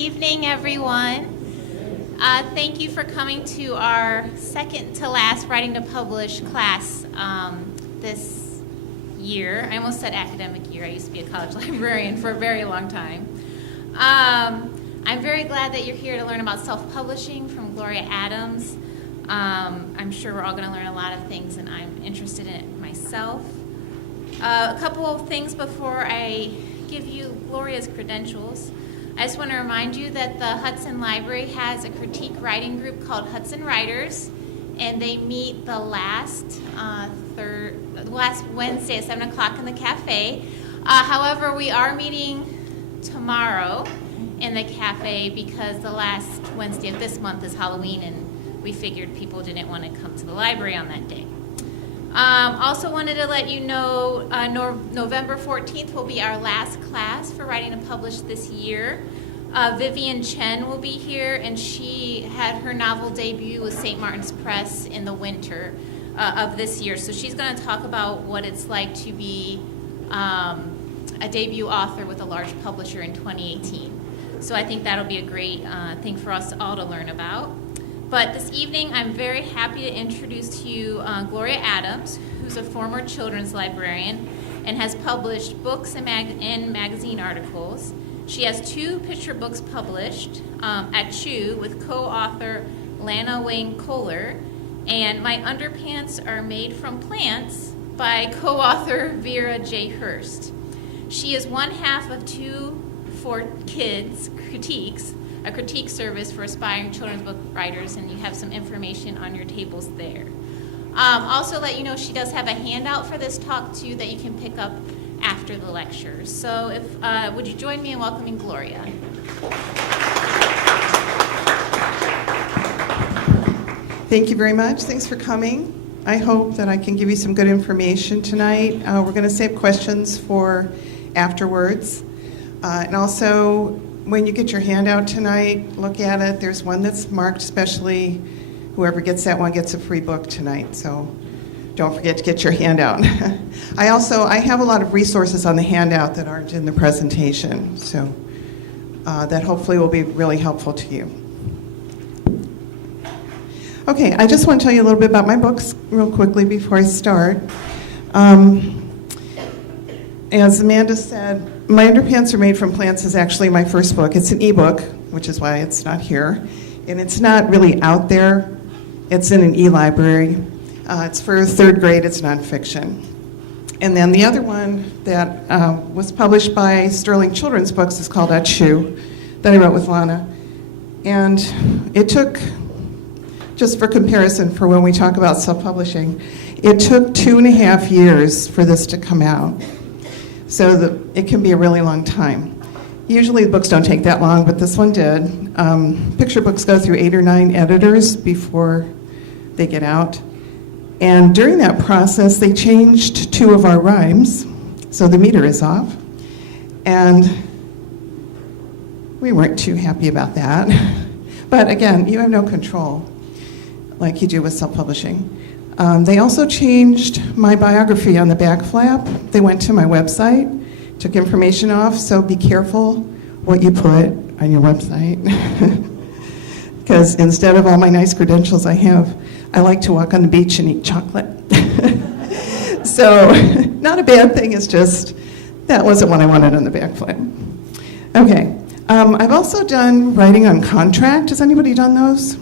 Evening, everyone. Thank you for coming to our second to last Writing to Publish class this year. I almost said academic year. I used to be a college librarian for a very long time. I'm very glad that you're here to learn about self-publishing from Gloria Adams. I'm sure we're all going to learn a lot of things, and I'm interested in it myself. A couple of things before I give you Gloria's credentials. I just want to remind you that the Hudson Library has a critique writing group called Hudson Writers, and they meet the last Wednesday at 7 o'clock in the cafe. However, we are meeting tomorrow in the cafe because the last Wednesday of this month is Halloween, and we figured people didn't want to come to the library on that day. Also wanted to let you know November 14th will be our last class for Writing to Publish this year. Vivian Chen will be here, and she had her novel debut with St. Martin's Press in the winter of this year. So she's going to talk about what it's like to be a debut author with a large publisher in 2018. So I think that'll be a great thing for us all to learn about. But this evening, I'm very happy to introduce to you Gloria Adams, who's a former children's librarian and has published books and magazine articles. She has 2 picture books published at Chew with co-author Lana Wayne Kohler, and My Underpants Are Made from Plants by co-author Vera J. Hurst. She is one half of 2 for Kids critiques, a critique service for aspiring children's book writers, and you have some information on your tables there. Also let you know she does have a handout for this talk too that you can pick up after the lecture. So would you join me in welcoming Gloria? Thank you very much. Thanks for coming. I hope that I can give you some good information tonight. We're going to save questions for afterwards. And also, when you get your handout tonight, look at it. There's one that's marked specially. Whoever gets that one gets a free book tonight, so don't forget to get your handout. I have a lot of resources on the handout that aren't in the presentation, so that hopefully will be really helpful to you. Okay, I just want to tell you a little bit about my books real quickly before I start. As Amanda said, My Underpants Are Made from Plants is actually my first book. It's an ebook, which is why it's not here. And it's not really out there. It's in an e-library. It's for 3rd grade. It's nonfiction. And then the other one that was published by Sterling Children's Books is called At Chew, that I wrote with Lana. And it took, just for comparison for when we talk about self-publishing, it took 2.5 years for this to come out. So it can be a really long time. Usually the books don't take that long, but this one did. Picture books go through 8 or 9 editors before they get out. And during that process, they changed 2 of our rhymes, so the meter is off. And we weren't too happy about that. But again, you have no control like you do with self-publishing. They also changed my biography on the back flap. They went to my website, took information off, so be careful what you put on your website. Because instead of all my nice credentials I like to walk on the beach and eat chocolate. So not a bad thing, it's just that wasn't what I wanted on the back flap. Okay, I've also done writing on contract. Has anybody done those?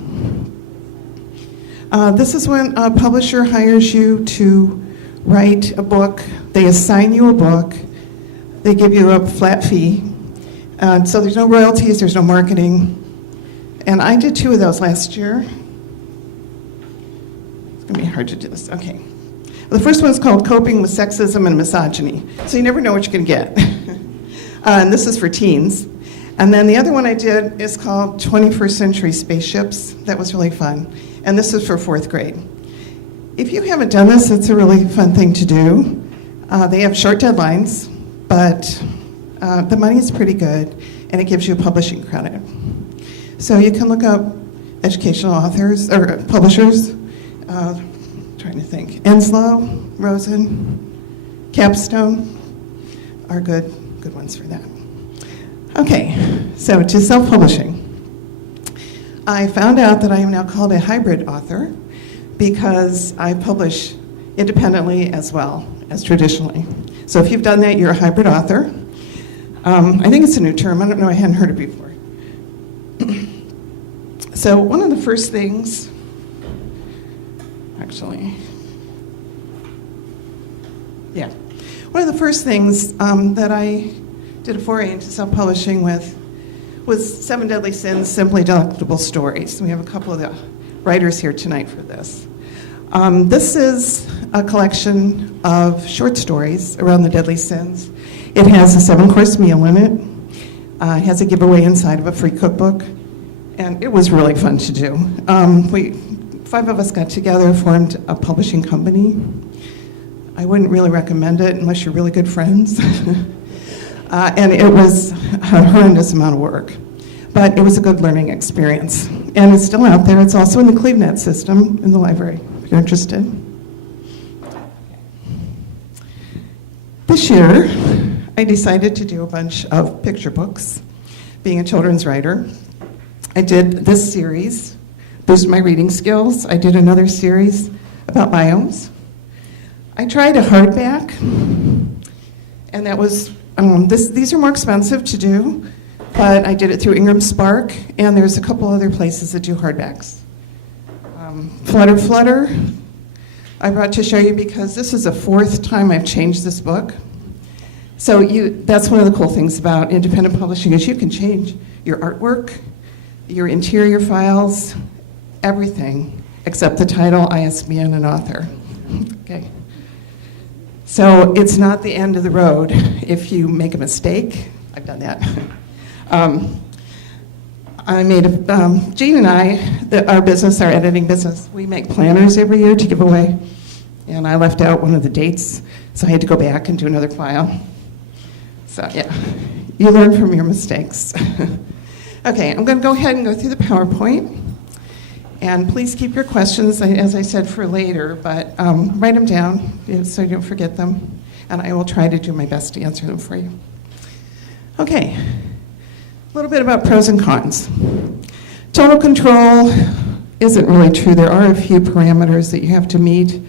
This is when a publisher hires you to write a book. They assign you a book. They give you a flat fee. So there's no royalties, there's no marketing. And I did 2 of those last year. It's going to be hard to do this. Okay. The first one is called Coping with Sexism and Misogyny. So you never know what you're going to get. And this is for teens. And then the other one I did is called 21st Century Spaceships. That was really fun. And this is for 4th grade. If you haven't done this, it's a really fun thing to do. They have short deadlines, but the money is pretty good, and it gives you publishing credit. So you can look up educational authors, or publishers, trying to think. Enslow, Rosen, Capstone are good ones for that. Okay, so to self-publishing. I found out that I am now called a hybrid author because I publish independently as well as traditionally. So if you've done that, you're a hybrid author. I think it's a new term. I don't know. I hadn't heard it before. So one of the first things, one of the first things that I did a foray into self-publishing with was Seven Deadly Sins, Simply Delectable Stories. We have a couple of the writers here tonight for this. This is a collection of short stories around the deadly sins. It has a 7-course meal in it. It has a giveaway inside of a free cookbook, and it was really fun to do. 5 of us got together, formed a publishing company. I wouldn't really recommend it unless you're really good friends. And it was a horrendous amount of work, but it was a good learning experience. And it's still out there. It's also in the CleveNet system in the library, if you're interested. This year, I decided to do a bunch of picture books, being a children's writer. I did this series, boosted my reading skills. I did another series about biomes. I tried a hardback, and that was, these are more expensive to do, but I did it through Ingram Spark, and there's a couple other places that do hardbacks. Flutter, I brought to show you because this is the 4th time I've changed this book. So that's one of the cool things about independent publishing is you can change your artwork, your interior files, everything except the title, ISBN, and author. Okay. So it's not the end of the road if you make a mistake. I've done that. Jean and I, our business, our editing business, we make planners every year to give away. And I left out one of the dates, so I had to go back and do another file. So yeah, you learn from your mistakes. Okay, I'm going to go ahead and go through the PowerPoint. And please keep your questions, as I said, for later, but write them down so you don't forget them. And I will try to do my best to answer them for you. Okay, a little bit about pros and cons. Total control isn't really true. There are a few parameters that you have to meet.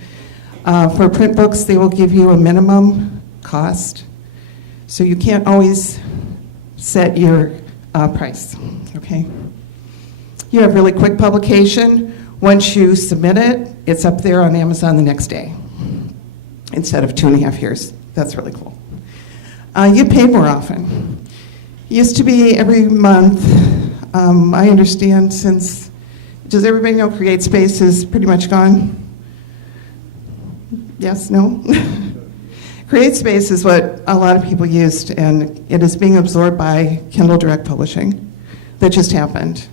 For print books, they will give you a minimum cost. So you can't always set your price, okay? You have really quick publication. Once you submit it, it's up there on Amazon the next day instead of 2.5 years. That's really cool. You pay more often. Used to be every month. I understand since, does everybody know CreateSpace is pretty much gone? Yes, no? CreateSpace is what a lot of people used, and it is being absorbed by Kindle Direct Publishing. That just happened.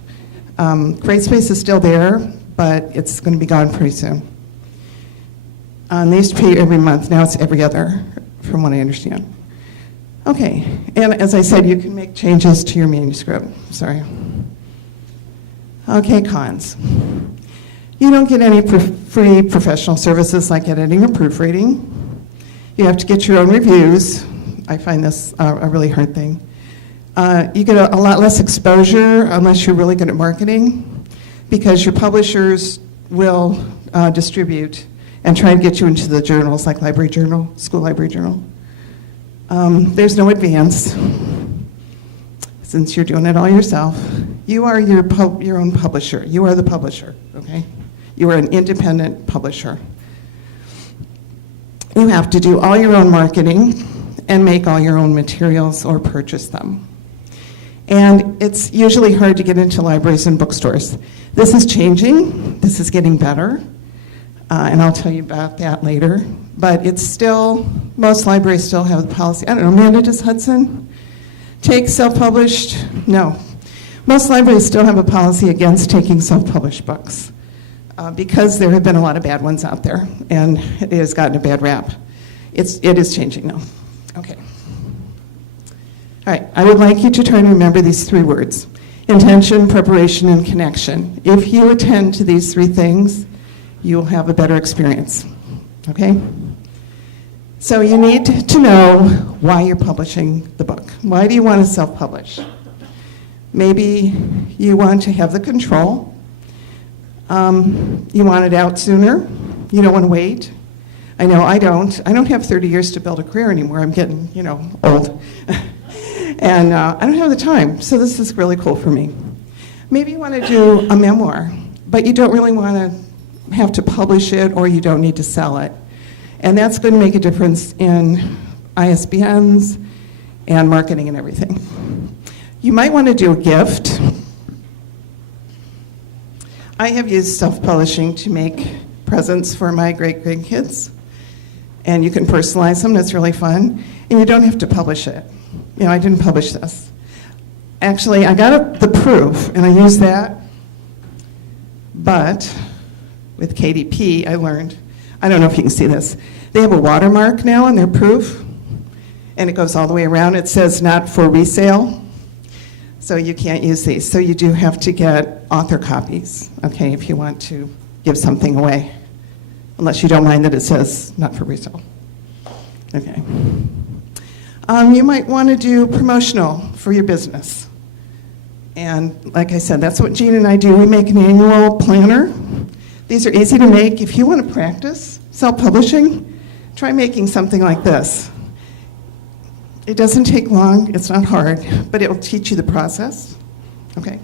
CreateSpace is still there, but it's going to be gone pretty soon. They used to pay every month. Now it's every other, from what I understand. Okay, and as I said, you can make changes to your manuscript. Sorry. Okay, cons. You don't get any free professional services like editing or proofreading. You have to get your own reviews. I find this a really hard thing. You get a lot less exposure unless you're really good at marketing, because your publishers will distribute and try and get you into the journals like Library Journal, School Library Journal. There's no advance, since you're doing it all yourself. You are your own publisher. You are the publisher, okay? You are an independent publisher. You have to do all your own marketing and make all your own materials or purchase them. And it's usually hard to get into libraries and bookstores. This is changing. This is getting better. And I'll tell you about that later. But it's still, most libraries still have the policy. I don't know, Amanda, does Hudson take self-published? No. Most libraries still have a policy against taking self-published books because there have been a lot of bad ones out there, and it has gotten a bad rap. It is changing now. Okay. All right, I would like you to try to remember these 3 words: intention, preparation, and connection. If you attend to these 3 things, you'll have a better experience, okay? So you need to know why you're publishing the book. Why do you want to self-publish? Maybe you want to have the control. You want it out sooner. You don't want to wait. I know I don't. I don't have 30 years to build a career anymore. I'm getting, old. And I don't have the time, so this is really cool for me. Maybe you want to do a memoir, but you don't really want to have to publish it, or you don't need to sell it. And that's going to make a difference in ISBNs and marketing and everything. You might want to do a gift. I have used self-publishing to make presents for my great-grandkids, and you can personalize them. That's really fun, and you don't have to publish it. I didn't publish this. Actually, I got the proof, and I used that, but with KDP, I learned, I don't know if you can see this, they have a watermark now on their proof, and it goes all the way around. It says not for resale, so you can't use these. So you do have to get author copies, okay, if you want to give something away, unless you don't mind that it says not for resale. Okay. You might want to do promotional for your business. And like I said, that's what Jean and I do. We make an annual planner. These are easy to make. If you want to practice self-publishing, try making something like this. It doesn't take long. It's not hard, but it will teach you the process. Okay.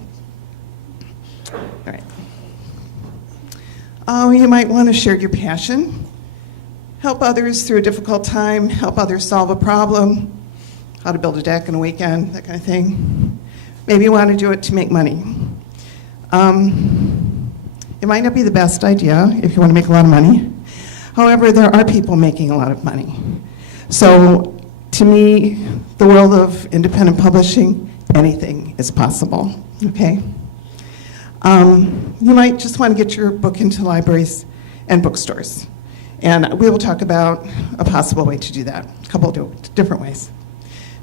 All right. You might want to share your passion. Help others through a difficult time, help others solve a problem, how to build a deck in a weekend, that kind of thing. Maybe you want to do it to make money. It might not be the best idea if you want to make a lot of money. However, there are people making a lot of money. So to me, the world of independent publishing, anything is possible, okay? You might just want to get your book into libraries and bookstores. And we will talk about a possible way to do that, a couple of different ways.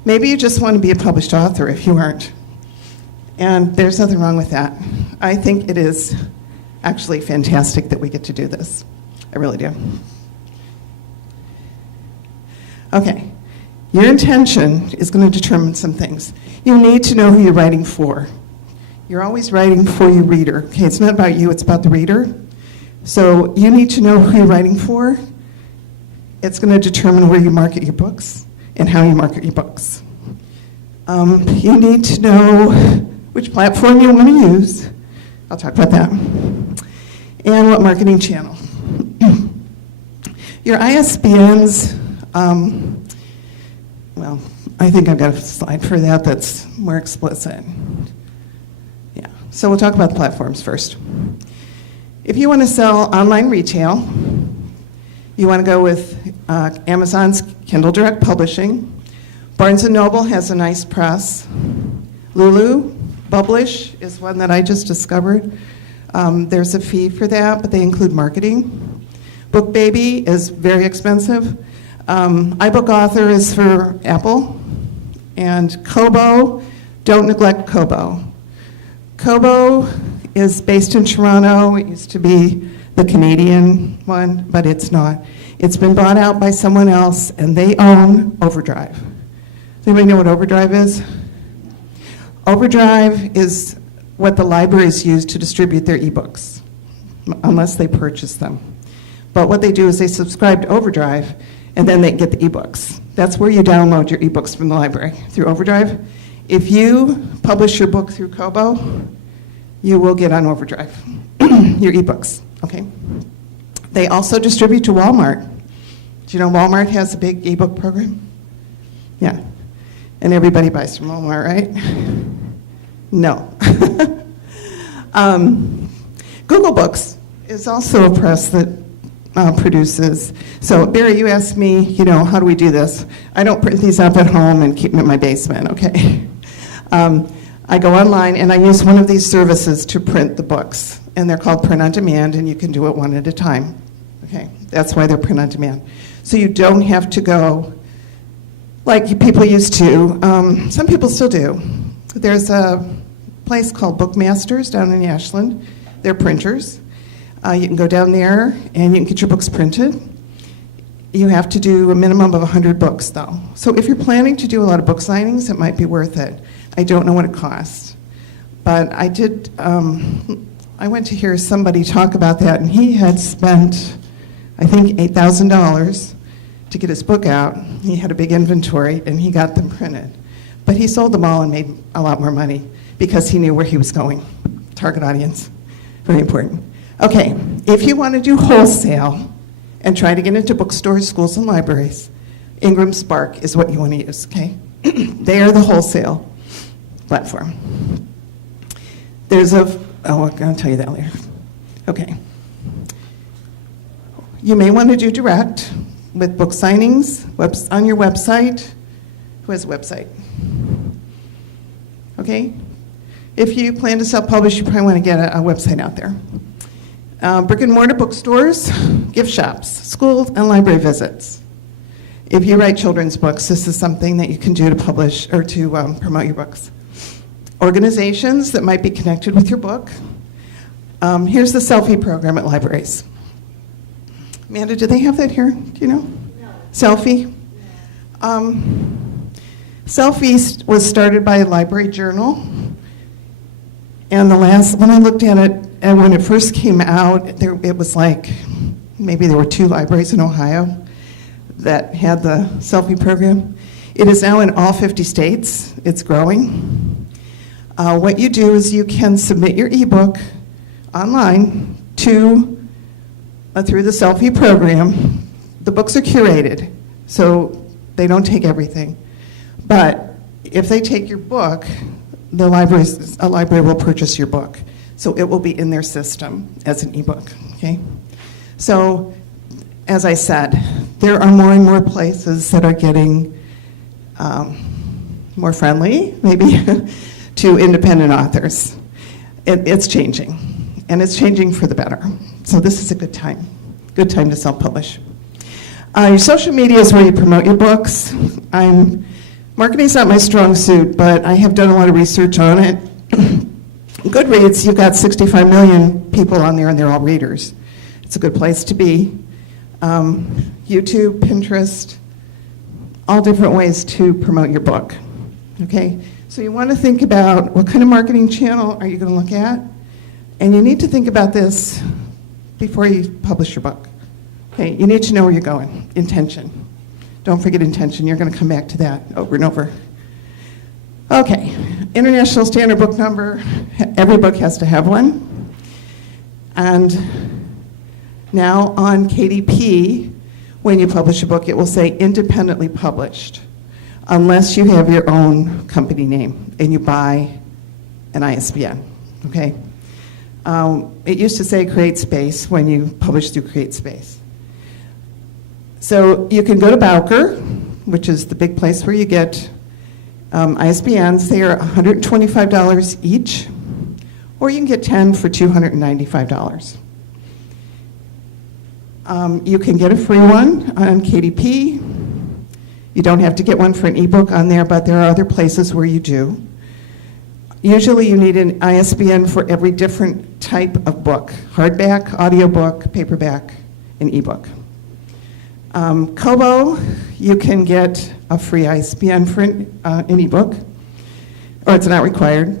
Maybe you just want to be a published author if you aren't. And there's nothing wrong with that. I think it is actually fantastic that we get to do this. I really do. Okay, your intention is going to determine some things. You need to know who you're writing for. You're always writing for your reader. Okay, it's not about you, it's about the reader. So you need to know who you're writing for. It's going to determine where you market your books and how you market your books. You need to know which platform you want to use. I'll talk about that. And what marketing channel. Your ISBNs, well, I think I've got a slide for that that's more explicit. Yeah, so we'll talk about the platforms first. If you want to sell online retail, you want to go with Amazon's Kindle Direct Publishing. Barnes & Noble has a nice press. Lulu, Publish is one that I just discovered. There's a fee for that, but they include marketing. BookBaby is very expensive. iBook Author is for Apple. And Kobo, don't neglect Kobo. Kobo is based in Toronto. It used to be the Canadian one, but it's not. It's been bought out by someone else, and they own Overdrive. Does anybody know what Overdrive is? Overdrive is what the libraries use to distribute their ebooks, unless they purchase them. But what they do is they subscribe to Overdrive, and then they get the ebooks. That's where you download your ebooks from the library, through Overdrive. If you publish your book through Kobo, you will get on Overdrive, your ebooks, okay? They also distribute to Walmart. Do you know Walmart has a big ebook program? Yeah, and everybody buys from Walmart, right? No. Google Books is also a press that produces. So Barry, you asked me, how do we do this? I don't print these up at home and keep them in my basement, okay? I go online and I use one of these services to print the books, and they're called Print on Demand, and you can do it one at a time. Okay, that's why they're print on demand. So you don't have to go like people used to. Some people still do. There's a place called Bookmasters down in Ashland. They're printers. You can go down there and you can get your books printed. You have to do a minimum of 100 books, though. So if you're planning to do a lot of book signings, it might be worth it. I don't know what it costs. But I did, I went to hear somebody talk about that, and he had spent, I think, $8,000 to get his book out. He had a big inventory, and he got them printed. But he sold them all and made a lot more money because he knew where he was going. Target audience, very important. Okay, if you want to do wholesale and try to get into bookstores, schools, and libraries, Ingram Spark is what you want to use, okay? They are the wholesale platform. There's a, oh, I'm going to tell you that later. Okay. You may want to do direct with book signings on your website. Who has a website? Okay? If you plan to self-publish, you probably want to get a website out there. Brick and mortar bookstores, gift shops, school and library visits. If you write children's books, this is something that you can do to publish or to promote your books. Organizations that might be connected with your book. Here's the selfie program at libraries. Amanda, do they have that here? Do you know? No. Selfie? Selfie was started by a library journal. And when I looked at it, and when it first came out, it was like, maybe there were 2 libraries in Ohio that had the selfie program. It is now in all 50 states. It's growing. What you do is you can submit your ebook online through the selfie program. The books are curated, so they don't take everything. But if they take your book, a library will purchase your book. So it will be in their system as an ebook, okay? So, as I said, there are more and more places that are getting more friendly, maybe, to independent authors. It's changing, and it's changing for the better. So this is a good time to self-publish. Your social media is where you promote your books. Marketing's not my strong suit, but I have done a lot of research on it. Goodreads, you've got 65 million people on there, and they're all readers. It's a good place to be. YouTube, Pinterest, all different ways to promote your book. Okay, so you want to think about what kind of marketing channel are you going to look at, and you need to think about this before you publish your book. Okay, you need to know where you're going. Intention. Don't forget intention. You're going to come back to that over and over. Okay, International Standard Book Number. Every book has to have one. And now on KDP, when you publish a book, it will say independently published, unless you have your own company name and you buy an ISBN, okay? It used to say CreateSpace when you publish through CreateSpace. So you can go to Bowker, which is the big place where you get ISBNs. They are $125 each, or you can get 10 for $295. You can get a free one on KDP. You don't have to get one for an ebook on there, but there are other places where you do. Usually you need an ISBN for every different type of book: hardback, audiobook, paperback, and ebook. Kobo, you can get a free ISBN for an ebook, or it's not required.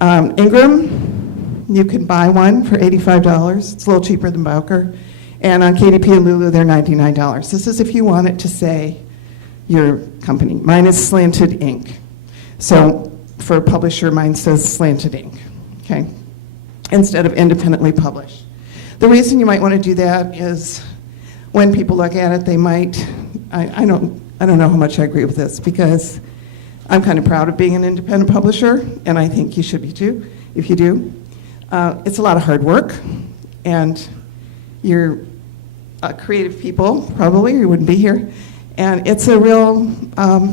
Ingram, you can buy one for $85. It's a little cheaper than Bowker. And on KDP and Lulu, they're $99. This is if you want it to say your company. Mine is Slanted Ink. So for a publisher, mine says Slanted Ink, okay, instead of independently published. The reason you might want to do that is when people look at it, they might, I don't know how much I agree with this, because I'm kind of proud of being an independent publisher, and I think you should be too, if you do. It's a lot of hard work, and you're creative people, probably, or you wouldn't be here. And it's a real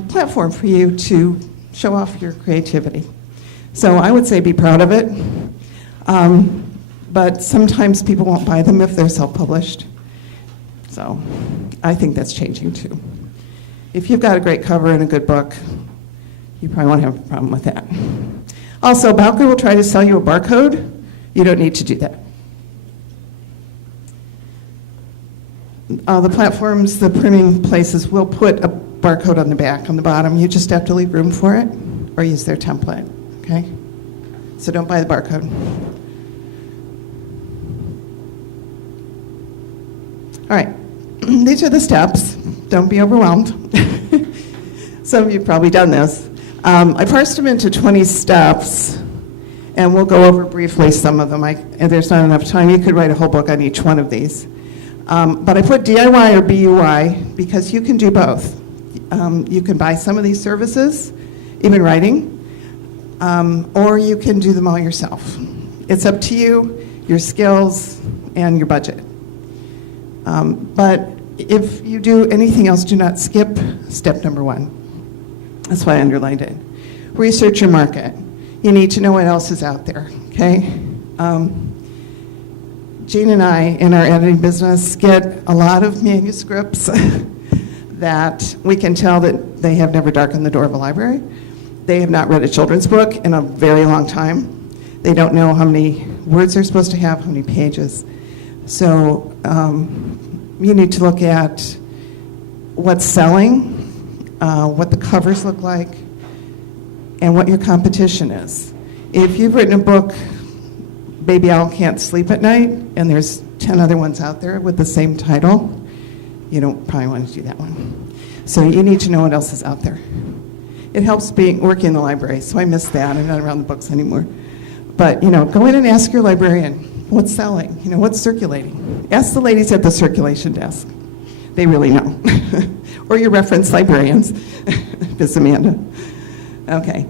platform for you to show off your creativity. So I would say be proud of it. But sometimes people won't buy them if they're self-published. So I think that's changing too. If you've got a great cover and a good book, you probably won't have a problem with that. Also, Bowker will try to sell you a barcode. You don't need to do that. The platforms, the printing places will put a barcode on the back, on the bottom. You just have to leave room for it or use their template, okay? So don't buy the barcode. All right, these are the steps. Don't be overwhelmed. Some of you have probably done this. I parsed them into 20 steps, and we'll go over briefly some of them. And there's not enough time. You could write a whole book on each one of these. But I put DIY or BUI because you can do both. You can buy some of these services, even writing, or you can do them all yourself. It's up to you, your skills, and your budget. But if you do anything else, do not skip step number 1. That's why I underlined it. Research your market. You need to know what else is out there, okay? Jean and I, in our editing business, get a lot of manuscripts that we can tell that they have never darkened the door of a library. They have not read a children's book in a very long time. They don't know how many words they're supposed to have, how many pages. So you need to look at what's selling, what the covers look like, and what your competition is. If you've written a book, Baby Owl Can't Sleep at Night, and there's 10 other ones out there with the same title, you don't probably want to do that one. So you need to know what else is out there. It helps working in the library, so I miss that. I'm not around the books anymore. But, go in and ask your librarian, what's selling? What's circulating? Ask the ladies at the circulation desk. They really know. Or your reference librarians, Miss Amanda. Okay.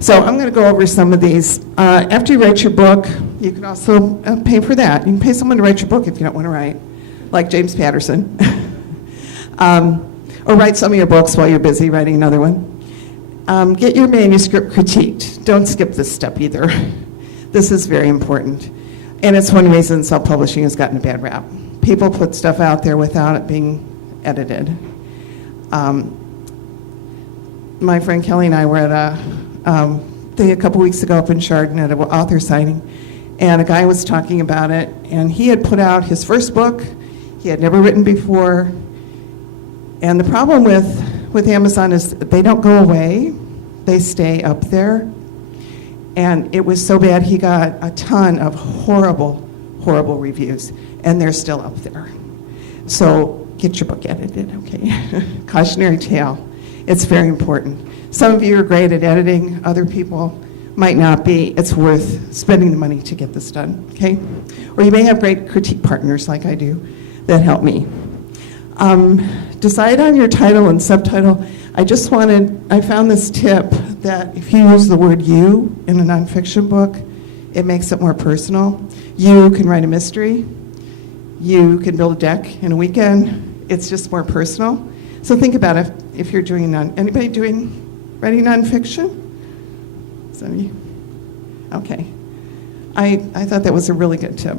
So I'm going to go over some of these. After you write your book, you can also pay for that. You can pay someone to write your book if you don't want to write, like James Patterson. Or write some of your books while you're busy writing another one. Get your manuscript critiqued. Don't skip this step either. This is very important. And it's one reason self-publishing has gotten a bad rap. People put stuff out there without it being edited. My friend Kelly and I were at a thing a couple weeks ago up in Chardon at an author signing, and a guy was talking about it, and he had put out his first book. He had never written before. And the problem with Amazon is they don't go away. They stay up there. And it was so bad, he got a ton of horrible, horrible reviews, and they're still up there. So get your book edited, okay? Cautionary tale. It's very important. Some of you are great at editing. Other people might not be. It's worth spending the money to get this done, okay? Or you may have great critique partners like I do that help me. Decide on your title and subtitle. I found this tip that if you use the word you in a nonfiction book, it makes it more personal. You can write a mystery. You can build a deck in a weekend. It's just more personal. So think about it if you're doing anybody writing nonfiction? Some of you? Okay. I thought that was a really good tip.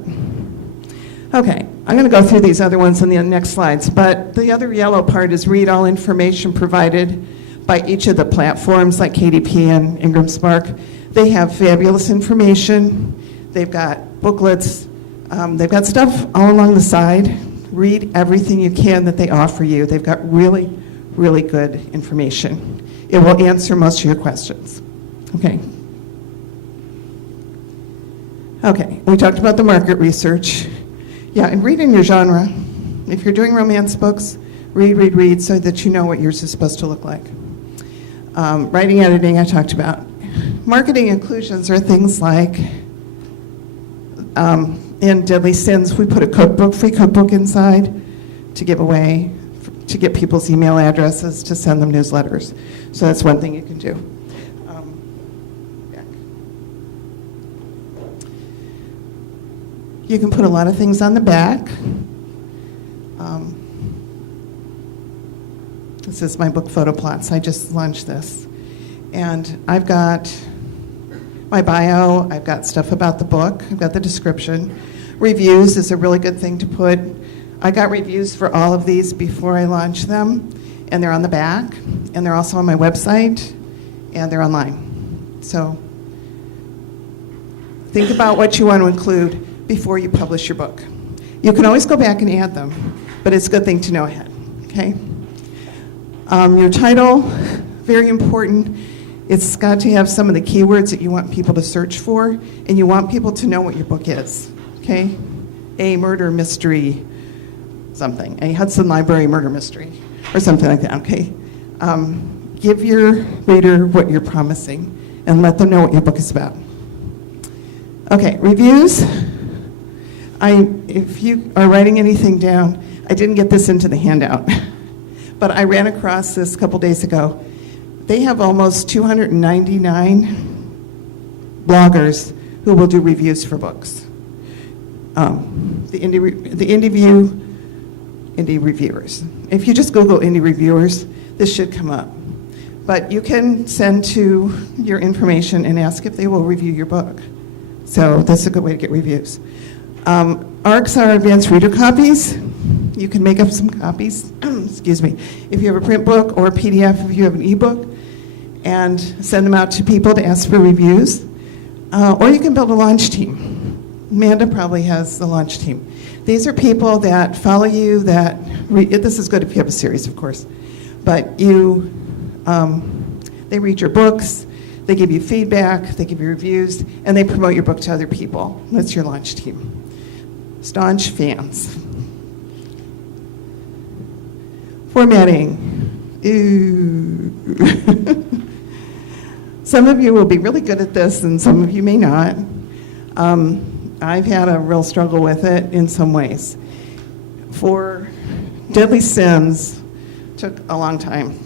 Okay, I'm going to go through these other ones in the next slides, but the other yellow part is read all information provided by each of the platforms like KDP and Ingram Spark. They have fabulous information. They've got booklets. They've got stuff all along the side. Read everything you can that they offer you. They've got really, really good information. It will answer most of your questions. Okay. Okay, we talked about the market research. Yeah, and read in your genre. If you're doing romance books, read so that you know what yours is supposed to look like. Writing, editing, I talked about. Marketing inclusions are things like, in Deadly Sins, we put a free cookbook inside to give away, to get people's email addresses to send them newsletters. So that's one thing you can do. You can put a lot of things on the back. This is my book photo plots. I just launched this. And I've got my bio. I've got stuff about the book. I've got the description. Reviews is a really good thing to put. I got reviews for all of these before I launched them. And they're on the back. And they're also on my website. And they're online. So think about what you want to include before you publish your book. You can always go back and add them, but it's a good thing to know ahead, okay? Your title, very important. It's got to have some of the keywords that you want people to search for, and you want people to know what your book is, okay? A murder mystery something, a Hudson Library murder mystery, or something like that, okay? Give your reader what you're promising, and let them know what your book is about. Okay, reviews. If you are writing anything down, I didn't get this into the handout, but I ran across this a couple days ago. They have almost 299 bloggers who will do reviews for books. The indie reviewers. If you just Google indie reviewers, this should come up. But you can send to your information and ask if they will review your book. So that's a good way to get reviews. ARCs are advanced reader copies. You can make up some copies, excuse me, if you have a print book or a PDF if you have an ebook, and send them out to people to ask for reviews. Or you can build a launch team. Amanda probably has the launch team. These are people that follow you, this is good if you have a series, of course, but they read your books, they give you feedback, they give you reviews, and they promote your book to other people. That's your launch team. Staunch fans. Formatting. Ooh. Some of you will be really good at this, and some of you may not. I've had a real struggle with it in some ways. For Deadly Sins, took a long time.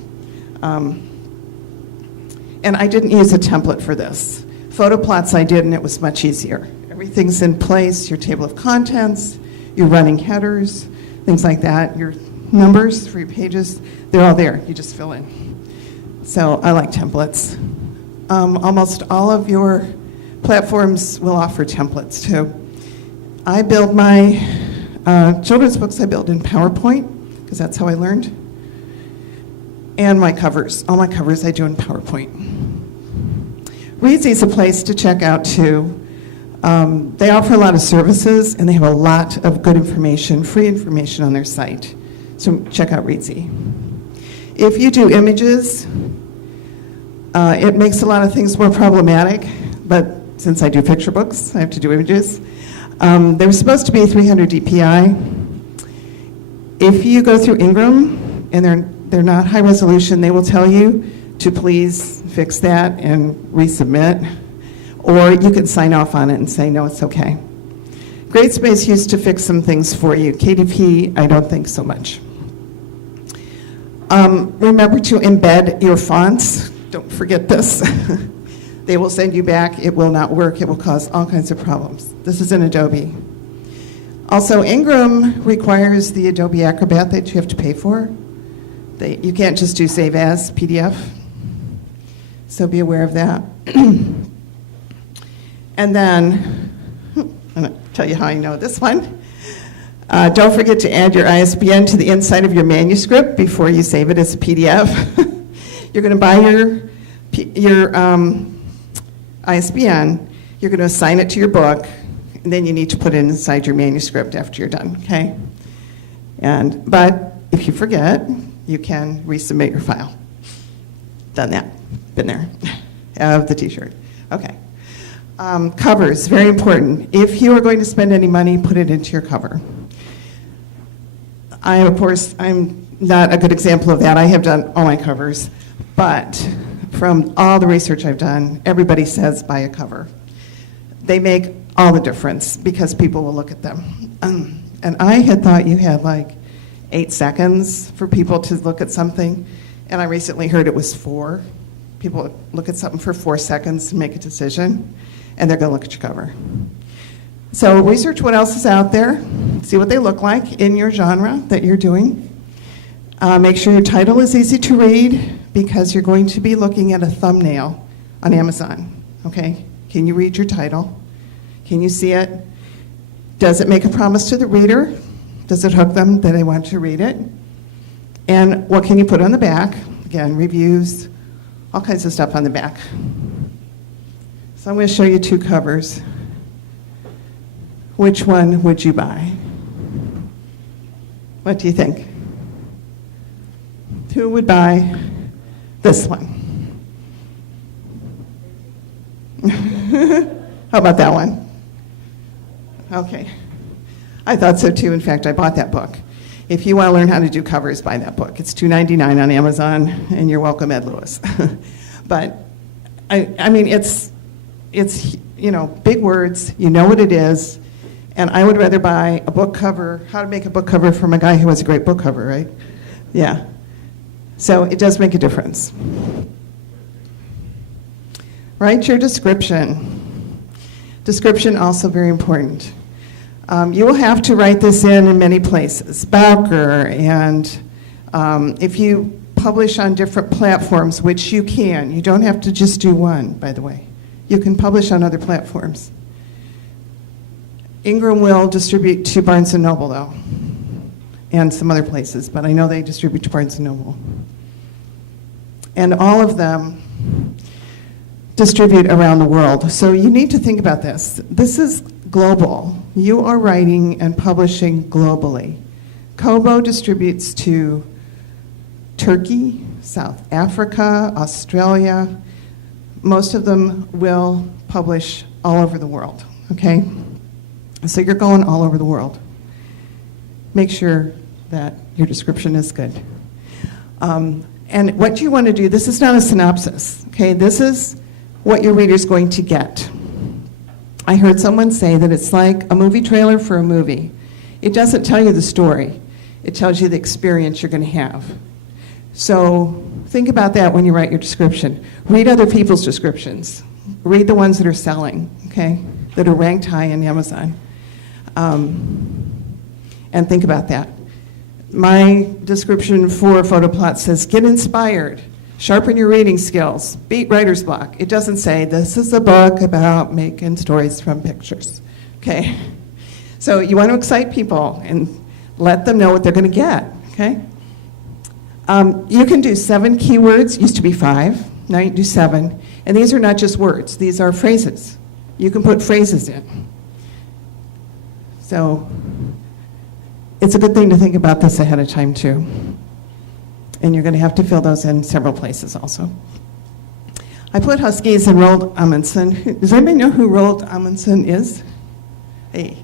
And I didn't use a template for this. Photo plots I did, and it was much easier. Everything's in place, your table of contents, your running headers, things like that. Your numbers for your pages, they're all there. You just fill in. So I like templates. Almost all of your platforms will offer templates too. I build my children's books, I build in PowerPoint, because that's how I learned. And my covers, all my covers I do in PowerPoint. Reedsy is a place to check out too. They offer a lot of services, and they have a lot of good information, free information on their site. So check out Reedsy. If you do images, it makes a lot of things more problematic, but since I do picture books, I have to do images. They're supposed to be 300 dpi. If you go through Ingram and they're not high resolution, they will tell you to please fix that and resubmit, or you can sign off on it and say, no, it's okay. GradeSpace used to fix some things for you. KDP, I don't think so much. Remember to embed your fonts. Don't forget this. They will send you back. It will not work. It will cause all kinds of problems. This is in Adobe. Also, Ingram requires the Adobe Acrobat that you have to pay for. You can't just do save as PDF. So be aware of that. And then, I'm going to tell you how I know this one. Don't forget to add your ISBN to the inside of your manuscript before you save it as a PDF. You're going to buy your ISBN, you're going to assign it to your book, and then you need to put it inside your manuscript after you're done, okay? But if you forget, you can resubmit your file. Done that. Been there. Have the t-shirt. Okay. Covers, very important. If you are going to spend any money, put it into your cover. I'm not a good example of that. I have done all my covers, but from all the research I've done, everybody says buy a cover. They make all the difference because people will look at them. And I had thought you had like 8 seconds for people to look at something, and I recently heard it was 4. People look at something for 4 seconds to make a decision, and they're going to look at your cover. So research what else is out there, see what they look like in your genre that you're doing. Make sure your title is easy to read, because you're going to be looking at a thumbnail on Amazon, okay? Can you read your title? Can you see it? Does it make a promise to the reader? Does it hook them that they want to read it? And what can you put on the back? Again, reviews, all kinds of stuff on the back. So I'm going to show you 2 covers. Which one would you buy? What do you think? Who would buy this one? How about that one? Okay. I thought so too. In fact, I bought that book. If you want to learn how to do covers, buy that book. It's $2.99 on Amazon, and you're welcome, Ed Lewis. But I mean, it's big words. You know what it is, and I would rather buy a book cover. How to make a book cover from a guy who has a great book cover, right? Yeah. So it does make a difference. Write your description. Description also very important. You will have to write this in many places. Bowker, and if you publish on different platforms, which you can, you don't have to just do one, by the way. You can publish on other platforms. Ingram will distribute to Barnes & Noble, though, and some other places, but I know they distribute to Barnes & Noble. And all of them distribute around the world. So you need to think about this. This is global. You are writing and publishing globally. Kobo distributes to Turkey, South Africa, Australia. Most of them will publish all over the world, okay? So you're going all over the world. Make sure that your description is good. And what you want to do, this is not a synopsis, okay? This is what your reader's going to get. I heard someone say that it's like a movie trailer for a movie. It doesn't tell you the story. It tells you the experience you're going to have. So think about that when you write your description. Read other people's descriptions. Read the ones that are selling, okay, that are ranked high in Amazon. And think about that. My description for Photoplot says, get inspired. Sharpen your reading skills. Beat writer's block. It doesn't say, this is a book about making stories from pictures. Okay? So you want to excite people and let them know what they're going to get. Okay? You can do 7 keywords. Used to be 5. Now you do 7. And these are not just words. These are phrases. You can put phrases in. So it's a good thing to think about this ahead of time, too. And you're going to have to fill those in several places also. I put Huskies and Roald Amundsen. Does anybody know who Roald Amundsen is? Hey.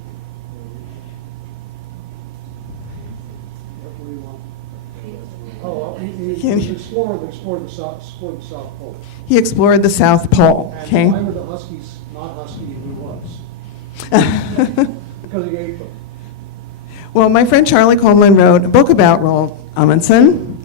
Oh, he explored the South Pole. He explored the South Pole, okay? And why were the Huskies not husky and he was? Because he ate them. Well, my friend Charlie Coleman wrote a book about Roald Amundsen,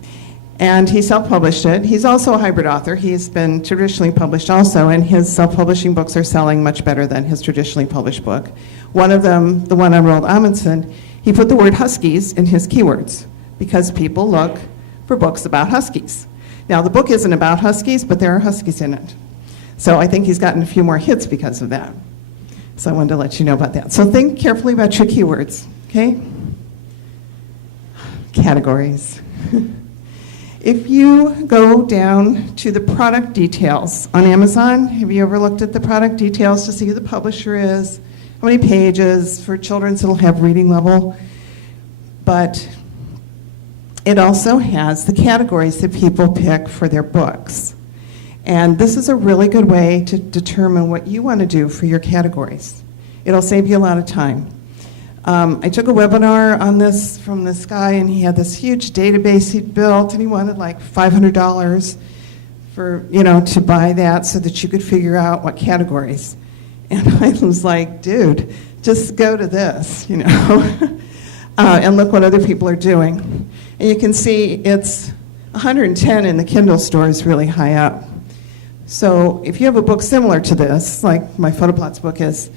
and he self-published it. He's also a hybrid author. He's been traditionally published also, and his self-publishing books are selling much better than his traditionally published book. One of them, the one on Roald Amundsen, he put the word Huskies in his keywords because people look for books about Huskies. Now, the book isn't about Huskies, but there are Huskies in it. So I think he's gotten a few more hits because of that. So I wanted to let you know about that. So think carefully about your keywords, okay? Categories. If you go down to the product details on Amazon, have you ever looked at the product details to see who the publisher is, how many pages? For children, it'll have reading level. But it also has the categories that people pick for their books. And this is a really good way to determine what you want to do for your categories. It'll save you a lot of time. I took a webinar on this from this guy, and he had this huge database he'd built, and he wanted like $500 for, to buy that so that you could figure out what categories. And I was like, dude, just go to this, and look what other people are doing. And you can see it's 110 in the Kindle store is really high up. So if you have a book similar to this, like my Photoplots book is,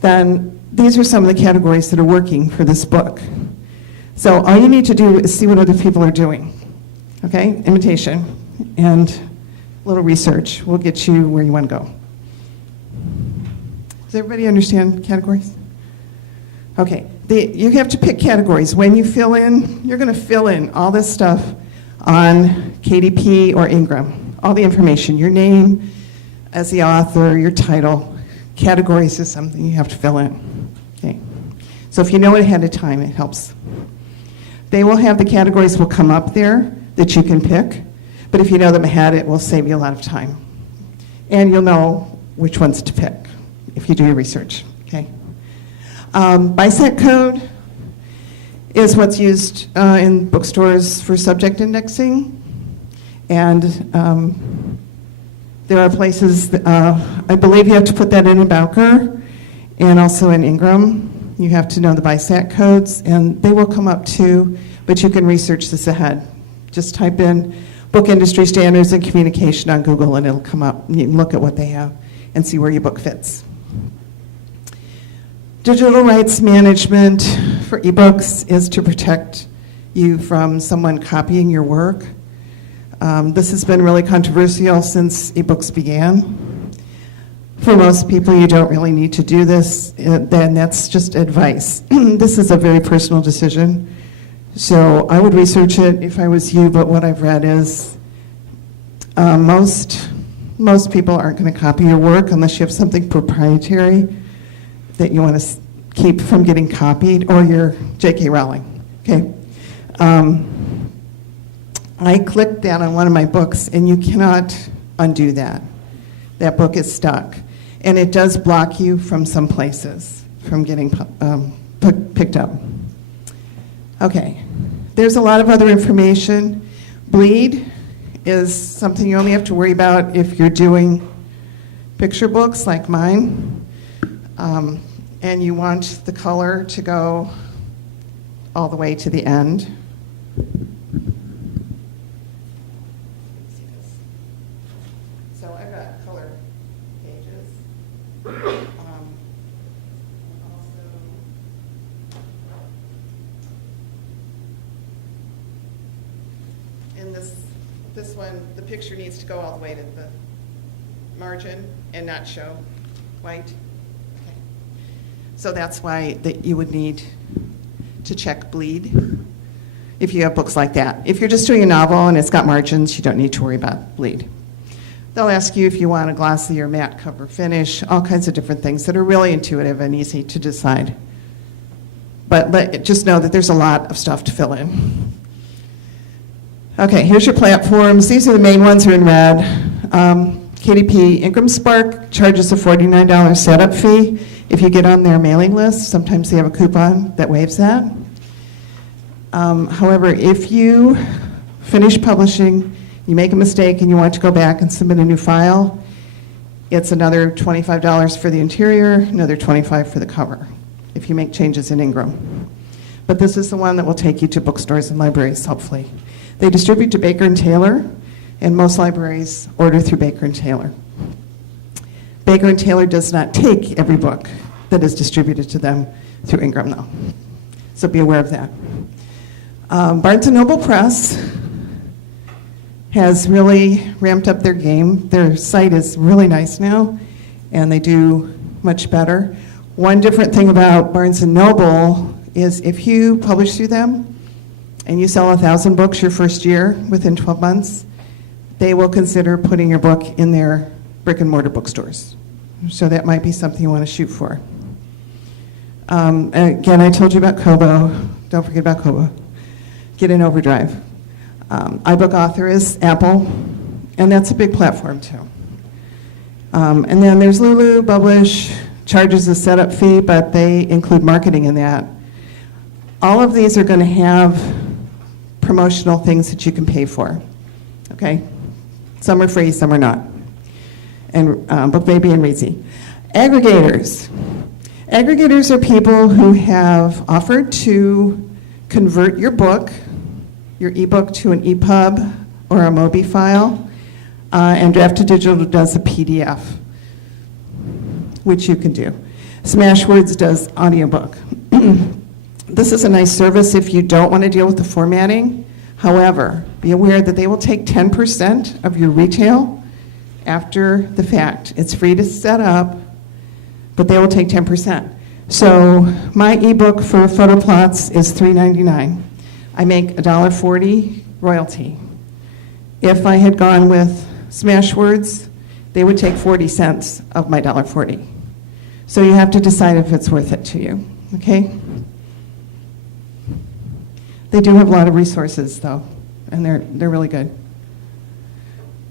then these are some of the categories that are working for this book. So all you need to do is see what other people are doing. Okay? Imitation and a little research will get you where you want to go. Does everybody understand categories? Okay. You have to pick categories. When you fill in, you're going to fill in all this stuff on KDP or Ingram. All the information, your name as the author, your title. Categories is something you have to fill in. Okay. So if you know it ahead of time, it helps. They will have the categories will come up there that you can pick, but if you know them ahead, it will save you a lot of time. And you'll know which ones to pick. if you do your research, okay? BISAC code is what's used in bookstores for subject indexing. And there are places, I believe you have to put that in Bowker and also in Ingram. You have to know the BISAC codes, and they will come up too, but you can research this ahead. Just type in book industry standards and communication on Google, and it'll come up. You can look at what they have and see where your book fits. Digital rights management for ebooks is to protect you from someone copying your work. This has been really controversial since ebooks began. For most people, you don't really need to do this, then that's just advice. This is a very personal decision, so I would research it if I was you, but what I've read is most people aren't going to copy your work unless you have something proprietary that you want to keep from getting copied, or you're J.K. Rowling, okay? I clicked that on one of my books, and you cannot undo that. That book is stuck. And it does block you from some places from getting picked up. Okay, there's a lot of other information. Bleed is something you only have to worry about if you're doing picture books like mine. And you want the color to go all the way to the end. So I've got color pages. And this one, the picture needs to go all the way to the margin and not show white. Okay. So that's why that you would need to check bleed if you have books like that. If you're just doing a novel and it's got margins, you don't need to worry about bleed. They'll ask you if you want a glossy or matte cover finish, all kinds of different things that are really intuitive and easy to decide. But just know that there's a lot of stuff to fill in. Okay, here's your platforms. These are the main ones are in red. KDP Ingram Spark charges a $49 setup fee. If you get on their mailing list, sometimes they have a coupon that waives that. However, if you finish publishing, you make a mistake and you want to go back and submit a new file, it's another $25 for the interior, another $25 for the cover, if you make changes in Ingram. But this is the one that will take you to bookstores and libraries, hopefully. They distribute to Baker & Taylor, and most libraries order through Baker & Taylor. Baker & Taylor does not take every book that is distributed to them through Ingram, though. So be aware of that. Barnes & Noble Press has really ramped up their game. Their site is really nice now, and they do much better. One different thing about Barnes & Noble is if you publish through them and you sell 1,000 books your first year within 12 months, they will consider putting your book in their brick and mortar bookstores. So that might be something you want to shoot for. Again, I told you about Kobo. Don't forget about Kobo. Get in Overdrive. iBook Author is Apple, and that's a big platform too. And then there's Lulu, Publish, charges a setup fee, but they include marketing in that. All of these are going to have promotional things that you can pay for, okay? Some are free, some are not. And BookBaby and Reedsy. Aggregators. Aggregators are people who have offered to convert your book, your ebook, to an EPUB or a MOBI file, and Draft2Digital does a PDF, which you can do. Smashwords does audiobook. This is a nice service if you don't want to deal with the formatting. However, be aware that they will take 10% of your retail after the fact. It's free to set up, but they will take 10%. So my ebook for PhotoPlots is $3.99. I make $1.40 royalty. If I had gone with Smashwords, they would take 40 cents of my $1.40. So you have to decide if it's worth it to you, okay? They do have a lot of resources though, and they're really good.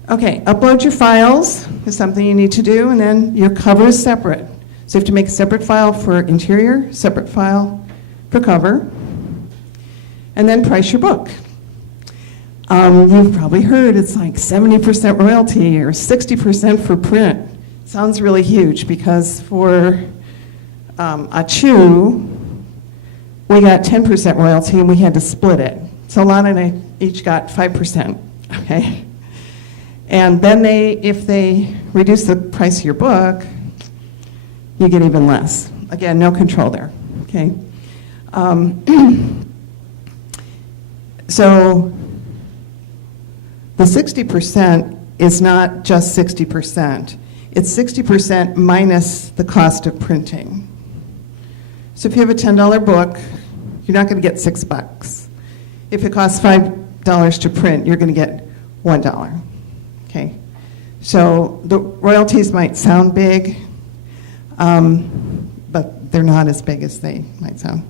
Okay, upload your files is something you need to do, and then your cover is separate. So you have to make a separate file for interior, separate file for cover, and then price your book. You've probably heard it's like 70% royalty or 60% for print. Sounds really huge because for Achu, we got 10% royalty and we had to split it. So Lana and I each got 5%, okay? And then if they reduce the price of your book, you get even less. Again, no control there, okay? So the 60% is not just 60%. It's 60% minus the cost of printing. So if you have a $10 book, you're not going to get $6. If it costs $5 to print, you're going to get $1. Okay. So the royalties might sound big, but they're not as big as they might sound.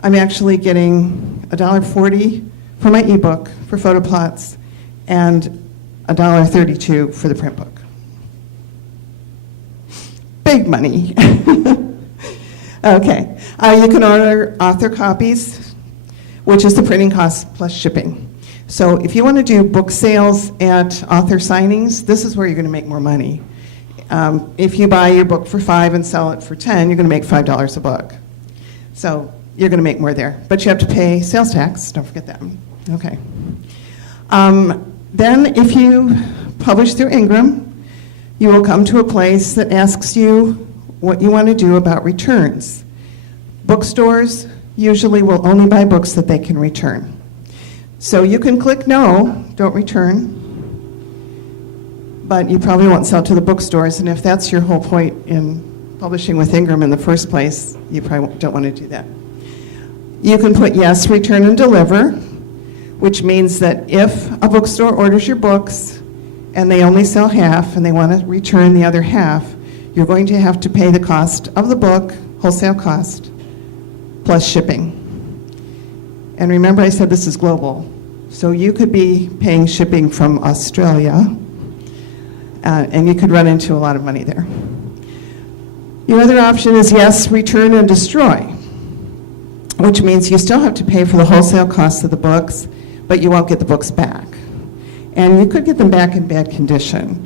I'm actually getting $1.40 for my ebook for PhotoPlots and $1.32 for the print book. Big money. Okay. You can order author copies, which is the printing cost plus shipping. So if you want to do book sales at author signings, this is where you're going to make more money. If you buy your book for $5 and sell it for $10, you're going to make $5 a book. So you're going to make more there. But you have to pay sales tax. Don't forget that. Okay. Then if you publish through Ingram, you will come to a place that asks you what you want to do about returns. Bookstores usually will only buy books that they can return. So you can click no, don't return, but you probably won't sell to the bookstores, and if that's your whole point in publishing with Ingram in the first place, you probably don't want to do that. You can put yes, return, and deliver, which means that if a bookstore orders your books and they only sell half and they want to return the other half, you're going to have to pay the cost of the book, wholesale cost, plus shipping. And remember I said this is global. So you could be paying shipping from Australia, and you could run into a lot of money there. Your other option is yes, return and destroy, which means you still have to pay for the wholesale cost of the books, but you won't get the books back. And you could get them back in bad condition.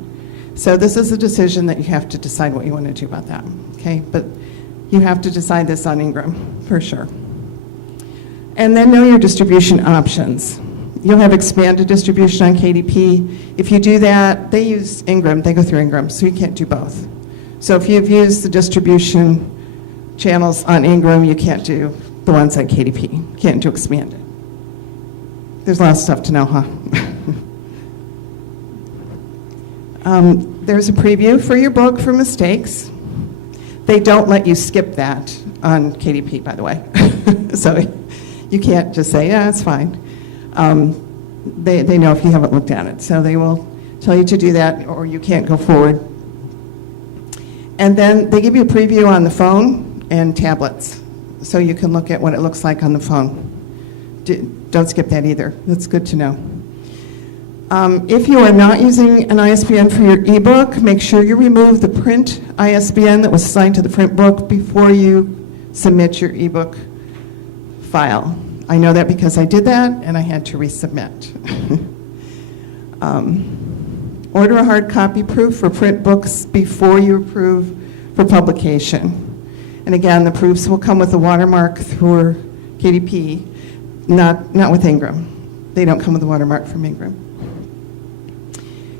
So this is a decision that you have to decide what you want to do about that, okay? But you have to decide this on Ingram, for sure. And then know your distribution options. You'll have expanded distribution on KDP. If you do that, they use Ingram, they go through Ingram, so you can't do both. So if you've used the distribution channels on Ingram, you can't do the ones on KDP. You can't do expanded. There's a lot of stuff to know, huh? There's a preview for your book for mistakes. They don't let you skip that on KDP, by the way. So you can't just say, yeah, it's fine. They know if you haven't looked at it. So they will tell you to do that or you can't go forward. And then they give you a preview on the phone and tablets. So you can look at what it looks like on the phone. Don't skip that either. That's good to know. If you are not using an ISBN for your ebook, make sure you remove the print ISBN that was assigned to the print book before you submit your ebook file. I know that because I did that and I had to resubmit. Order a hard copy proof for print books before you approve for publication. And again, the proofs will come with a watermark through KDP, not with Ingram. They don't come with a watermark from Ingram.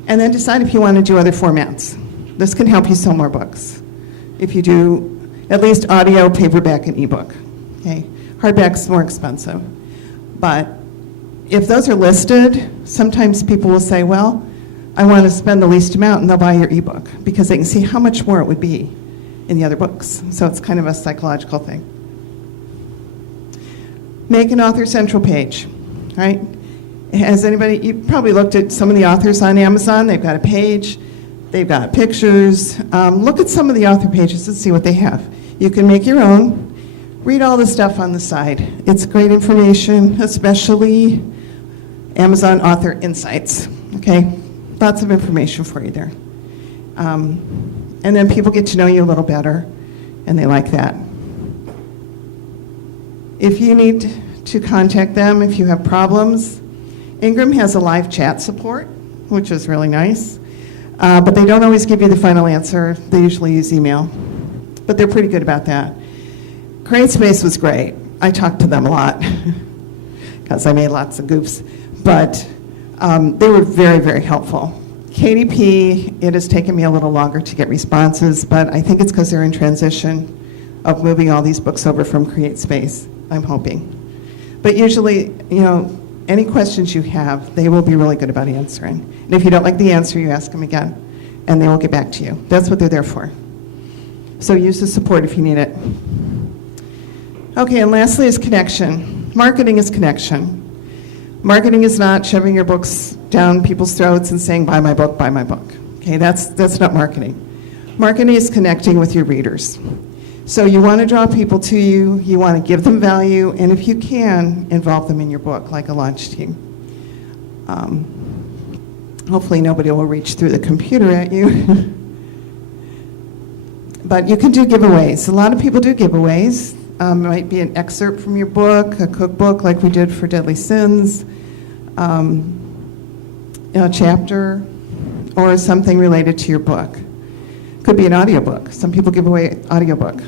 And then decide if you want to do other formats. This can help you sell more books. If you do at least audio, paperback, and ebook. Okay? Hardback's more expensive. But if those are listed, sometimes people will say, well, I want to spend the least amount, and they'll buy your ebook because they can see how much more it would be in the other books. So it's kind of a psychological thing. Make an author central page, right? Has anybody, you probably looked at some of the authors on Amazon. They've got a page, they've got pictures. Look at some of the author pages and see what they have. You can make your own. Read all the stuff on the side. It's great information, especially Amazon Author Insights, okay? Lots of information for you there. And then people get to know you a little better. and they like that. If you need to contact them, if you have problems, Ingram has a live chat support, which is really nice, but they don't always give you the final answer. They usually use email, but they're pretty good about that. CreateSpace was great. I talked to them a lot because I made lots of goofs, but they were very, very helpful. KDP, it has taken me a little longer to get responses, but I think it's because they're in transition of moving all these books over from CreateSpace, I'm hoping. But usually, you know, any questions you have, they will be really good about answering. And if you don't like the answer, you ask them again, and they will get back to you. That's what they're there for. So use the support if you need it. Okay, and lastly is connection. Marketing is connection. Marketing is not shoving your books down people's throats and saying, buy my book, buy my book. Okay, that's not marketing. Marketing is connecting with your readers. So you want to draw people to you, you want to give them value, and if you can, involve them in your book, like a launch team. Hopefully nobody will reach through the computer at you. But you can do giveaways. A lot of people do giveaways. It might be an excerpt from your book, a cookbook like we did for Deadly Sins, a chapter, or something related to your book. Could be an audiobook. Some people give away audiobook.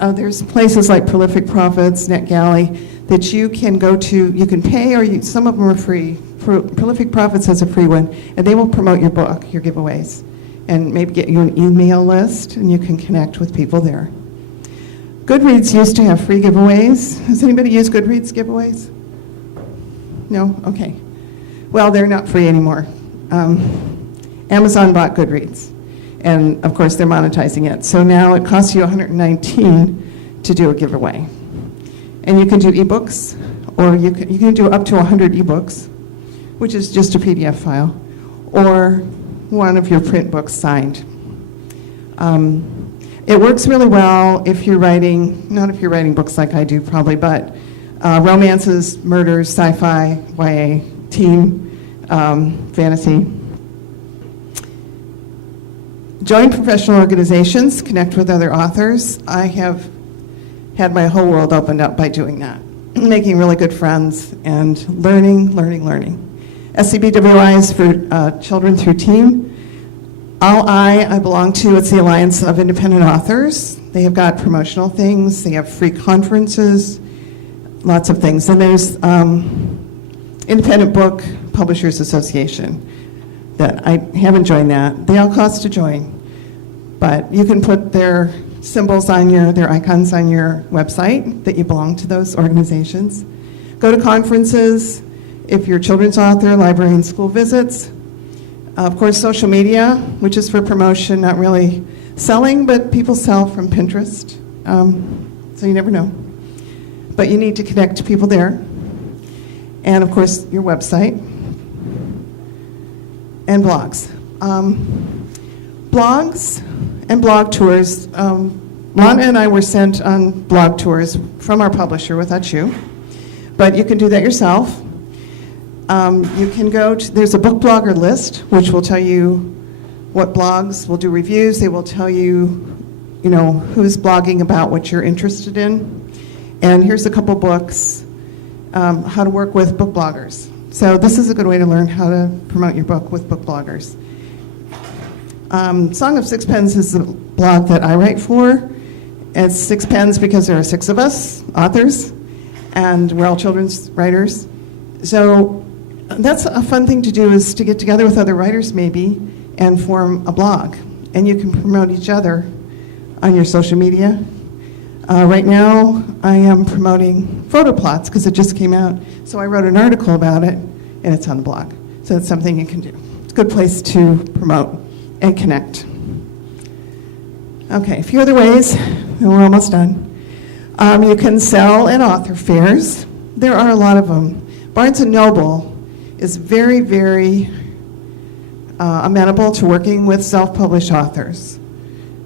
There's places like Prolific Profits, NetGalley, that you can go to. You can pay, or some of them are free. Prolific Profits has a free one, and they will promote your book, your giveaways, and maybe get you an email list, and you can connect with people there. Goodreads used to have free giveaways. Has anybody used Goodreads giveaways? No? Okay. Well, they're not free anymore. Amazon bought Goodreads, and of course they're monetizing it. So now it costs you $119 to do a giveaway. And you can do ebooks, or you can do up to 100 ebooks, which is just a PDF file, or one of your print books signed. It works really well if you're writing, not if you're writing books like I do probably, but romances, murders, sci-fi, YA, teen, fantasy. Join professional organizations, connect with other authors. I have had my whole world opened up by doing that, making really good friends and learning. SCBWI is for children through teen. I belong to, it's the Alliance of Independent Authors. They have got promotional things, they have free conferences, lots of things. And there's Independent Book Publishers Association that I haven't joined that. They all cost to join, but you can put their symbols on their icons on your website that you belong to those organizations. Go to conferences if you're a children's author, library and school visits. Of course, social media, which is for promotion, not really selling, but people sell from Pinterest, so you never know. But you need to connect to people there. And of course, your website. And blogs. Blogs and blog tours. Lana and I were sent on blog tours from our publisher without you, but you can do that yourself. You can go to, there's a book blogger list, which will tell you what blogs will do reviews. They will tell you, who's blogging about what you're interested in. And here's a couple books, how to work with book bloggers. So this is a good way to learn how to promote your book with book bloggers. Song of Sixpence is the blog that I write for. It's six pens because there are six of us, authors, and we're all children's writers. So that's a fun thing to do, is to get together with other writers maybe and form a blog. And you can promote each other on your social media. Right now, I am promoting photo plots because it just came out. So I wrote an article about it, and it's on the blog. So it's something you can do. It's a good place to promote and connect. Okay, a few other ways, and we're almost done. You can sell at author fairs. There are a lot of them. Barnes & Noble is very, very amenable to working with self-published authors.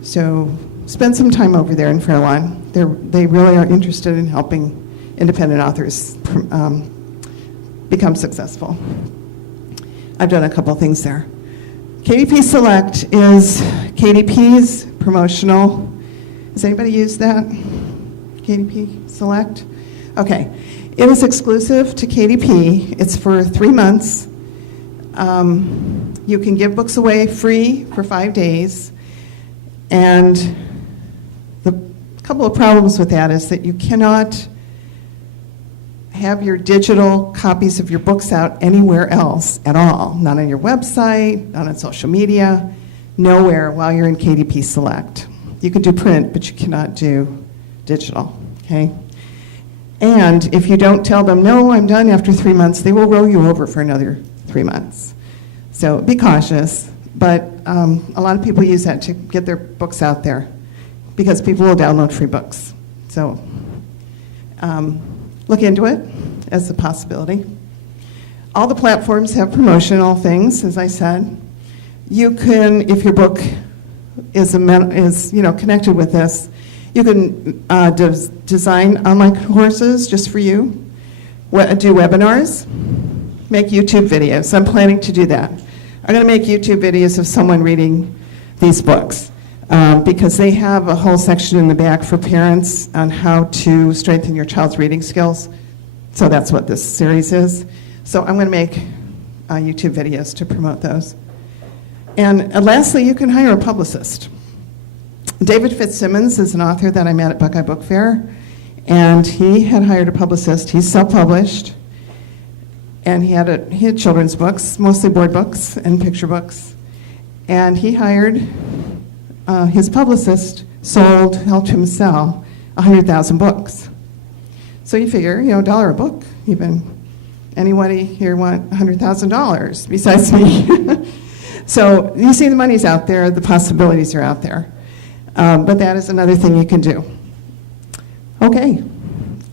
So spend some time over there in Fairlawn. They really are interested in helping independent authors become successful. I've done a couple things there. KDP Select is KDP's promotional. Has anybody used that? KDP Select? Okay. It is exclusive to KDP. It's for 3 months. You can give books away free for 5 days. And the couple of problems with that is that you cannot have your digital copies of your books out anywhere else at all. Not on your website, not on social media, nowhere while you're in KDP Select. You can do print, but you cannot do digital, okay? And if you don't tell them, no, I'm done after 3 months, they will roll you over for another 3 months. So be cautious, but a lot of people use that to get their books out there because people will download free books. So look into it as a possibility. All the platforms have promotional things, as I said. You can, if your book is connected with this, you can design online courses just for you, do webinars, make YouTube videos. I'm planning to do that. I'm going to make YouTube videos of someone reading these books because they have a whole section in the back for parents on how to strengthen your child's reading skills. So that's what this series is. So I'm going to make YouTube videos to promote those. And lastly, you can hire a publicist. David Fitzsimmons is an author that I met at Buckeye Book Fair, and he had hired a publicist. He's self-published, and he had children's books, mostly board books and picture books. And he hired his publicist, helped him sell 100,000 books. So you figure, $1 a book, even. Anybody here want $100,000 besides me? So you see the money's out there, the possibilities are out there. But that is another thing you can do. Okay,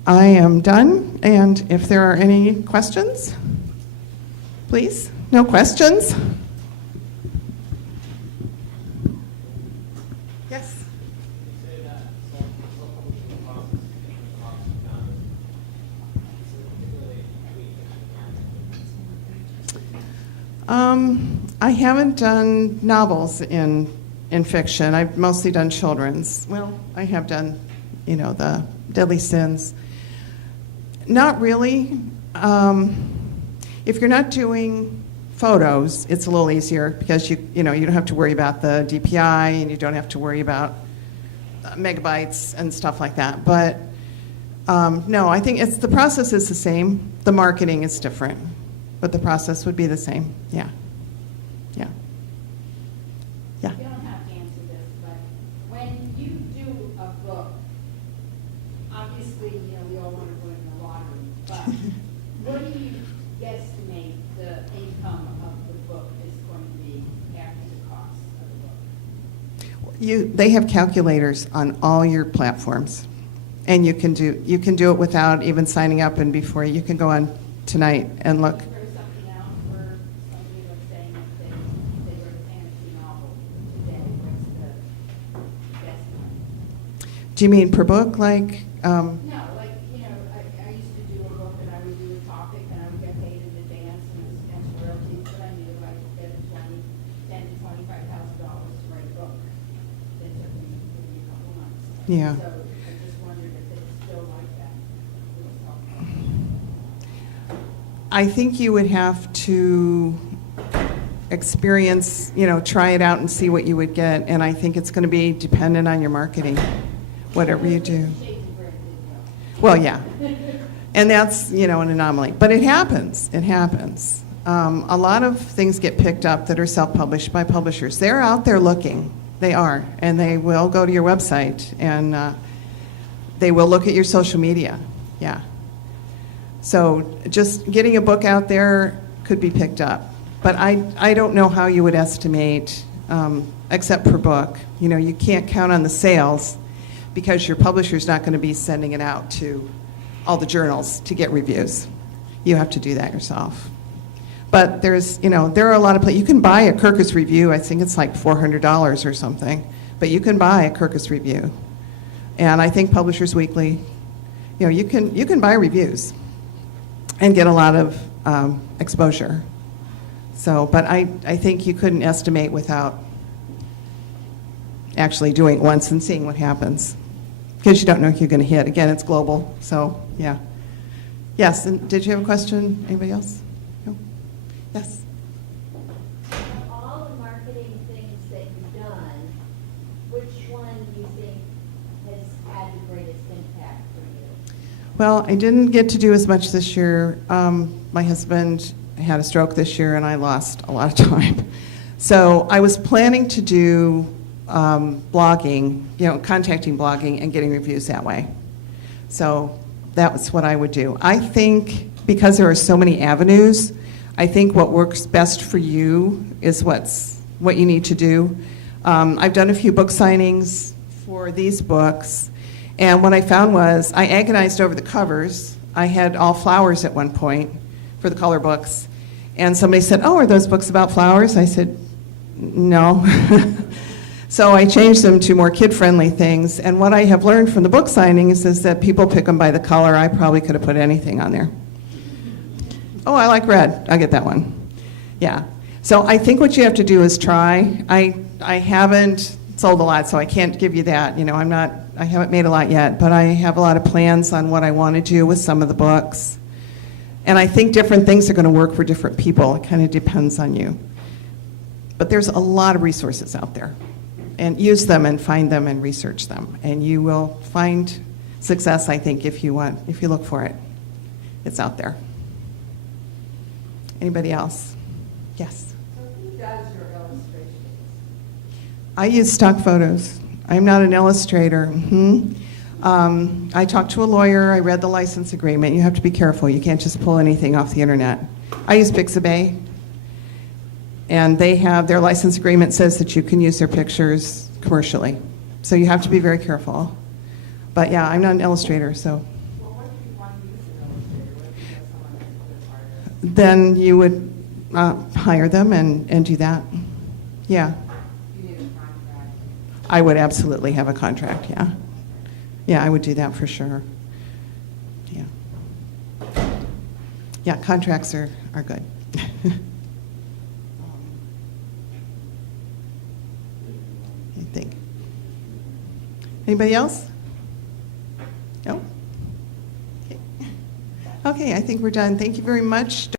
I am done, and if there are any questions, please. No questions? Yes. I haven't done novels in fiction. I've mostly done children's. Well, I have done, the Deadly Sins. Not really. If you're not doing photos, it's a little easier because you don't have to worry about the DPI and you don't have to worry about megabytes and stuff like that. But no, I think the process is the same. The marketing is different, but the process would be the same. Yeah. Yeah. Yeah. You don't have to answer this, but when you do a book, obviously, we all want to win the lottery, but what do you guesstimate the income of the book is going to be after the cost of the book? They have calculators on all your platforms, and you can do it without even signing up. And before you can go on tonight and look. Is there something else where somebody was saying that they wrote a fantasy novel today? What's the guesstimate? Do you mean per book, like? No, like, I used to do a book and I would do a topic and I would get paid in advance and it was against royalties, but I knew if I could get $10,000 to $25,000 to write a book. It took me maybe a couple months. Yeah. So I just wondered if it's still like that. I think you would have to experience, try it out and see what you would get. And I think it's going to be dependent on your marketing, whatever you do. Well, yeah. And that's, an anomaly. But it happens. It happens. A lot of things get picked up that are self-published by publishers. They're out there looking. They are. And they will go to your website and they will look at your social media. Yeah. So just getting a book out there could be picked up. But I don't know how you would estimate, except per book. You can't count on the sales because your publisher's not going to be sending it out to all the journals to get reviews. You have to do that yourself. But there are a lot of places. You can buy a Kirkus review. I think it's like $400 or something. But you can buy a Kirkus review. And I think Publishers Weekly, you can buy reviews and get a lot of exposure. So, but I think you couldn't estimate without actually doing it once and seeing what happens. Because you don't know if you're going to hit. Again, it's global, so, yeah. Yes, and did you have a question? Anybody else? No? Yes? Of all the marketing things that you've done, which one do you think has had the greatest impact for you? Well, I didn't get to do as much this year. My husband had a stroke this year, and I lost a lot of time. So I was planning to do blogging, contacting blogging and getting reviews that way. So that was what I would do. I think because there are so many avenues, I think what works best for you is what you need to do. I've done a few book signings for these books, and what I found was I agonized over the covers. I had all flowers at one point for the color books, and somebody said, "Oh, are those books about flowers?" I said, "No." So I changed them to more kid-friendly things, and what I have learned from the book signings is that people pick them by the color. I probably could have put anything on there. Oh, I like red. I get that one. Yeah. So I think what you have to do is try. I haven't sold a lot, so I can't give you that. I haven't made a lot yet, but I have a lot of plans on what I want to do with some of the books. And I think different things are going to work for different people. It kind of depends on you. But there's a lot of resources out there. And use them and find them and research them. And you will find success, I think, if you look for it. It's out there. Anybody else? Yes? So who does your illustrations? I use stock photos. I'm not an illustrator. I talked to a lawyer. I read the license agreement. You have to be careful. You can't just pull anything off the internet. I use Pixabay. And they have, their license agreement says that you can use their pictures commercially. So you have to be very careful. But yeah, I'm not an illustrator, so. Well, what if you want to use an illustrator? What if you have someone that's a good artist? Then you would hire them and do that. Yeah. You need a contract. I would absolutely have a contract, yeah. Yeah, I would do that for sure. Yeah. Yeah, contracts are good. I think. Anybody else? No? Okay, I think we're done. Thank you very much.